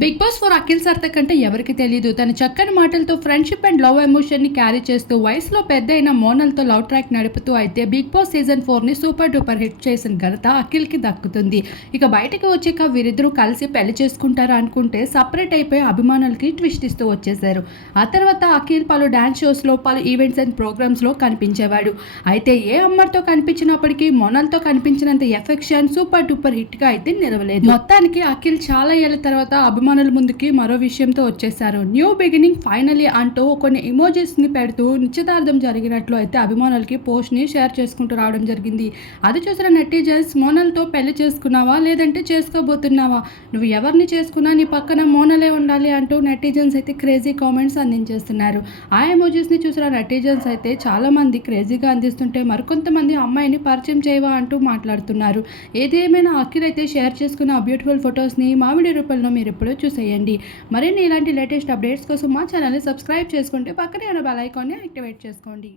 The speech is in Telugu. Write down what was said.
Big Boss four Akhil Sarthak కంటే ఎవరికి తెలియదు తన చక్కని మాటలతో ఫ్రెండ్షిప్ అండ్ లవ్ ఎమోషన్ని క్యారీ చేస్తూ వయసులో పెద్ద అయిన మోనల్తో లవ్ ట్రాక్ నడుపుతూ అయితే బిగ్ బాస్ సీజన్ ఫోర్ని సూపర్ డూపర్ హిట్ చేసిన ఘనత అఖిల్కి దక్కుతుంది. ఇక బయటకు వచ్చాక వీరిద్దరూ కలిసి పెళ్ళి చేసుకుంటారా అనుకుంటే సపరేట్ అయిపోయి అభిమానులకి ట్విస్ట్ ఇస్తూ వచ్చేశారు. ఆ తర్వాత అఖిల్ పలు డాన్స్ షోస్లో పలు ఈవెంట్స్ అండ్ ప్రోగ్రామ్స్లో కనిపించేవాడు. అయితే ఏ అమ్మర్తో కనిపించినప్పటికీ మోనల్తో కనిపించినంత ఎఫెక్షన్ సూపర్ డూపర్ హిట్గా అయితే నిలవలేదు. మొత్తానికి అఖిల్ చాలా ఏళ్ళ తర్వాత అభిమానుల ముందుకి మరో విషయంతో వచ్చేసారు న్యూ బిగినింగ్ ఫైనలీ అంటూ కొన్ని ఇమోజీస్ని పెడుతూ నిశ్చితార్థం జరిగినట్లు అయితే అభిమానులకి పోస్ట్ని షేర్ చేసుకుంటూ రావడం జరిగింది. అది చూసిన నెటిజన్స్ మోనల్తో పెళ్ళి చేసుకున్నావా? లేదంటే చేసుకోబోతున్నావా? నువ్వు ఎవరిని చేసుకున్నా నీ పక్కన మోనలే ఉండాలి అంటూ నెటిజన్స్ అయితే క్రేజీ కామెంట్స్ అందించేస్తున్నారు. ఆ ఎమోజీస్ని చూసిన నెటిజన్స్ అయితే చాలా మంది క్రేజీగా అందిస్తుంటే మరికొంతమంది అమ్మాయిని పరిచయం చేయవా అంటూ మాట్లాడుతున్నారు. ఏదేమైనా ఏమైనా అఖిల్ అయితే షేర్ చేసుకున్న బ్యూటిఫుల్ ఫొటోస్ని మామిడి రూపంలో మీరు ఎప్పుడు చూసేయండి. మరిన్ని ఇలాంటి లేటెస్ట్ అప్డేట్స్ కోసం మా ఛానల్ని సబ్స్క్రైబ్ చేసుకుంటే పక్కనే ఉన్న బెల్ ఐకాన్ని యాక్టివేట్ చేసుకోండి.